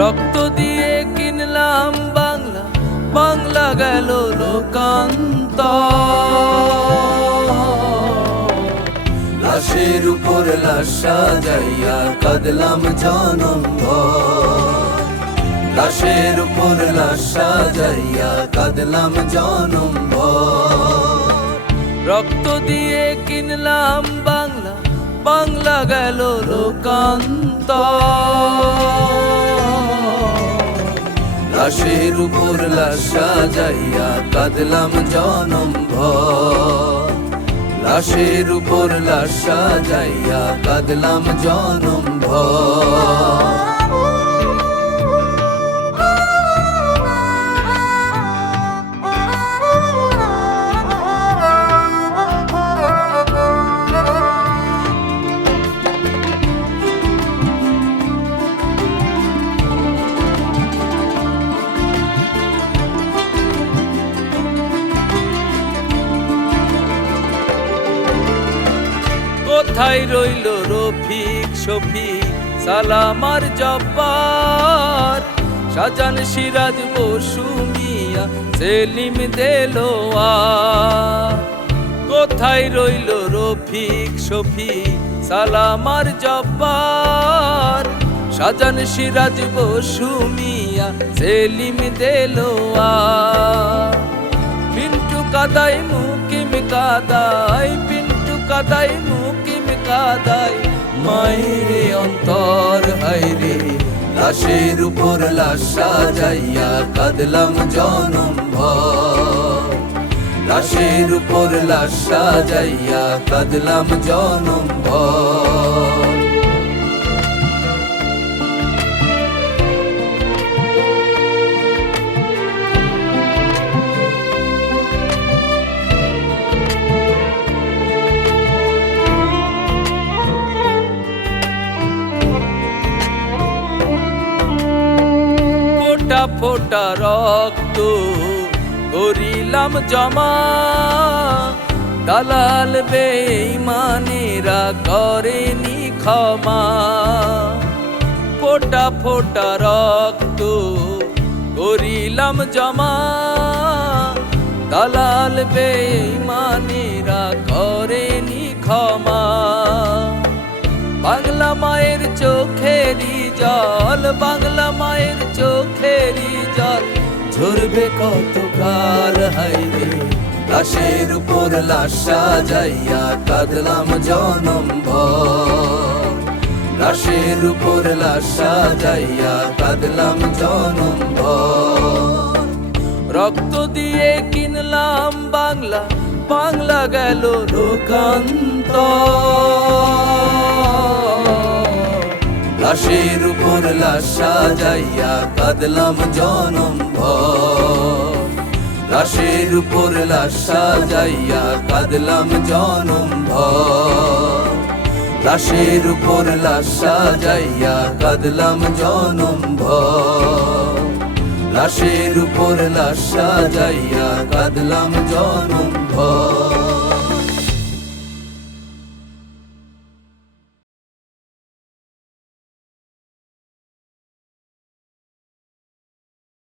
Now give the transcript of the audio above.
রক্ত দিয়ে কিনলাম বাংলা, বাংলা গেল লোকান্তর। লাশের উপর লাশ সাজাইয়া কাঁদলাম জনম ভর। লাশের উপর লাশ সাজাইয়া কাঁদলাম জনম ভর। রক্ত দিয়ে কিনলাম বাংলা, বাংলা গেল লোকান্তর। লাশের উপর লাশ সাজাইয়া কাঁদলাম জনম ভর। লাশের উপর লাশ সাজাইয়া কাঁদলাম জনম ভর। কোথায় রইল রফিক শফিক সালাম আর জব্বার, শাহজান সিরাজ বসু মিয়া সেলিম দেলোয়ার। কোথায় রইল রফিক শফিক সালাম আর জব্বার, শাহজান সিরাজ বসু মিয়া সেলিম দেলোয়ার। পিন্টু কাদাই মুকিম কাদাই, পিন্টু কাদাই মুকিম কাদাই, মায়েরে অন্তর হায়রে। লাশের উপর লাশ সাজাইয়া কাঁদলাম জনম ভর। লাশের উপর লাশ সাজাইয়া কাঁদলাম জনম ভর। ফোটা ফোটা রক্ত করিলাম জমা, দালাল বেঈমানেরা করেনি ক্ষমা। ফোটা ফোটা রক্ত করিলাম জমা, দালাল বেঈমানেরা করেনি ক্ষমা। বাংলা মায়ের চোখেরই জল, বাংলা মায়ের চোখেরই জল ঝরবে কতকাল হায়রে। লাশের উপর লাশ সাজাইয়া কাঁদলাম জনম ভর। লাশের উপর লাশ সাজাইয়া কাঁদলাম জনম ভর। রক্ত দিয়ে কিনলাম বাংলা, বাংলা গেল লোকান্তর। লাশের উপর লাশ সাজাইয়া কাঁদলাম জনম ভর। লাশের উপর লাশ সাজাইয়া কাঁদলাম জনম ভর। লাশের উপর লাশ সাজাইয়া কাঁদলাম জনম ভর। লাশের উপর লাশ সাজাইয়া কাঁদলাম জনম ভর।